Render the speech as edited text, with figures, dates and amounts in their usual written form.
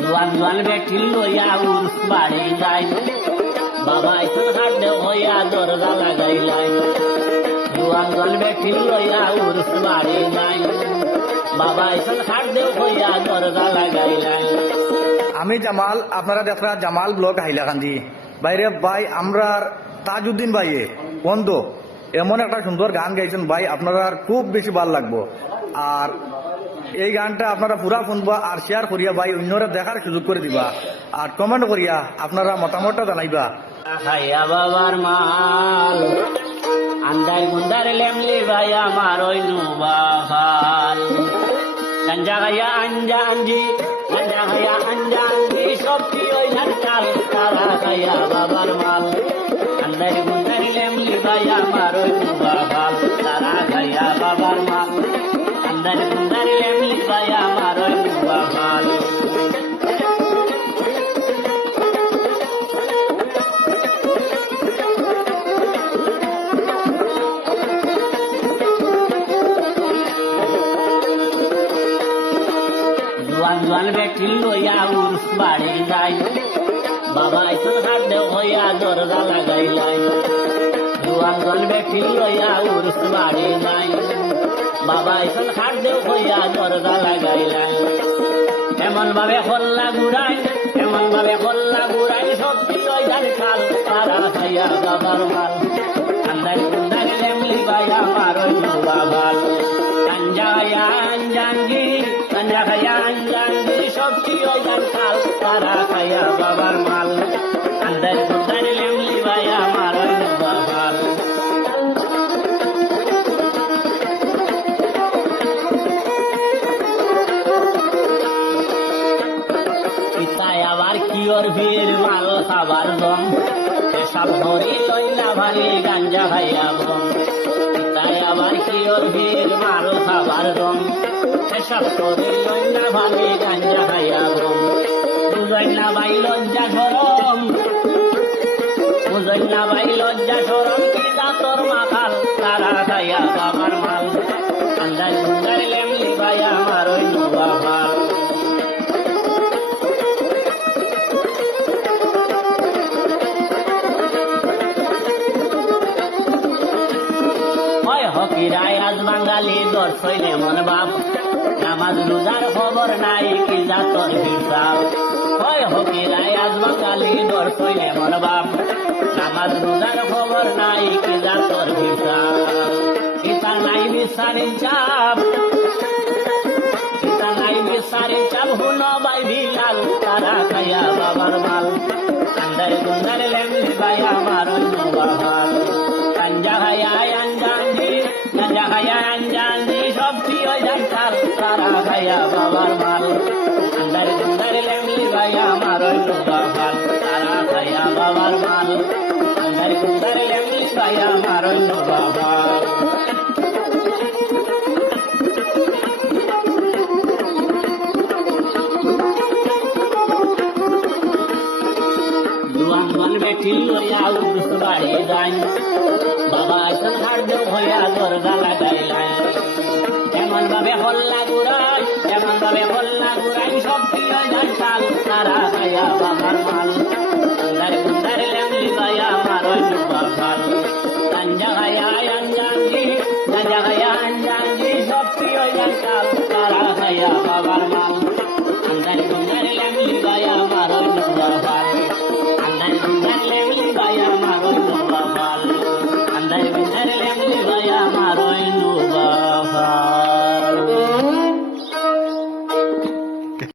জোয়ান জোয়ান বেটি লইয়া উর্স বাড়ি যায়, বাবা এখন হাতে হইয়া দরজা লাগাইলাই। জোয়ান জোয়ান বেটি লইয়া উর্স বাড়ি যায়, বাবা এখন হাতে হইয়া দরজা লাগাইলাই। আমি জামাল, আপনারা দেখা জামাল ব্লগ হাইলাকান্দি। বাইরে ভাই আমরা তাজউদ্দিন ভাইয়ে বন্ধ এমন একটা সুন্দর গান গাইছেন ভাই, আপনারা খুব বেশি ভালো লাগবো। আর এই গানটা আপনারা পুরা শুনবা আর শেয়ার করিয়া ভাই অন্যরা দেখার সুযোগ করে দিবা, আর কমেন্ট করিয়া আপনারা মতামতটা জানাইবা। খাইয়া বাবার মাল আন্দার গুন্দার লেমলি ভাই আমার ওই নুবাল, গাঞ্জা খাইয়া আঞ্জা আঞ্জি, গাঞ্জা খাইয়া আঞ্জা আঞ্জি, সব কি ওই ঝাড়কাল, তারা খাইয়া বাবার মাল আন্দার গুন্দার লেমলি ভাই আমার ওই নুবাল, তারা খাইয়া বাবার মাল আন্দার গুন্দার লেমলি ভাই আমার ওই নুবাল। জোয়ান জোয়ান বেটি লইয়া উর্স বাড়ি যায়, বাবা এখন হাতে হইয়া দরজা লাগাইলাই। জোয়ান জোয়ান বেটি লইয়া উর্স বাড়ি যায়, বাবা এখন হাতে হইয়া দরজা লাগাইলাই। এমন ভাবে হল্লা ঘুরাই, এমন ভাবে হল্লা ঘুরাই, সত্যি ওই ধান খাল, তারা খাইয়া বাবার মাল আন্দার কুন্দার লেমলি ভাই আমার ওই বাবাল, গাঞ্জা খাইয়া আঞ্জাঙ্গি, গাঞ্জা খাইয়া আঞ্জাঙ্গি, সত্যি ওই ধান খাল, তারা খাইয়া বাবার মাল আন্দার কুন্দার লেমলি ভাই আমার ওই বাবাল। পিতায় আবার কি ওর ভিড় মাল খাবার দম, এসব হরি লইলা ভালি গাঞ্জা খাইয়া বম। পিতায় আবার কি ওর ভিড় মাল খাবার দম, এসব হরি লইলা ভালি গাঞ্জা খাইয়া বম। বুঝই না ভাই লজ্জা সরম, বুঝই না ভাই লজ্জা সরম, কি জাতর মাথাল, তারা খাইয়া বাবার মাল আন্দার গুন্দার লেমলি ভাই আমার ওই বাবাল। হকিরায় আজ বাঙালি দর্শইলে মন বাপ, নামাজ রোজার খবর নাই কি জাতর হিসাব। হয় হকিরায় আজ বাঙালি দর্শইলে মন বাপ, নামাজ রোজার খবর নাই কি জাতর হিসাব। ইতা নাই বিচারি চাপ, ইতা নাই বিচারি চাপ, হুন বাই বিলাল, তারা খাইয়া বাবার মাল আন্দার গুন্দার লেমলি ভাই আমার বাবাল। গাঞ্জা খাইয়া আঞ্জাঙ্গি, গাঞ্জা খাইয়া আঞ্জাঙ্গি, সব কি ওই ঝাড়কাল, তারা খাইয়া বাবার মাল আন্দার গুন্দার লেমলি ভাই আমার ওই বাবাল, তারা খাইয়া বাবার মাল আন্দার গুন্দার লেমলি ভাই আমার ওই বাবাল। জোয়ান জোয়ান বেটি লইয়া উর্স বাড়ি যায়, বাবা এখন হাতে হইয়া দরজা লাগাইলাই। এমন ভাবে হল্লা ঘুরাই, এমন ভাবে হল্লা ঘুরাই, সব কি ওই ঝাড়কাল, তারা খাইয়া বাবার মাল আন্দার গুন্দার লেমলি ভাই আমার ওই বাবাল। গাঞ্জা খাইয়া আঞ্জাঙ্গি, গাঞ্জা খাইয়া আঞ্জাঙ্গি, সব কি ওই ঝাড়কাল, তারা খাইয়া বাবার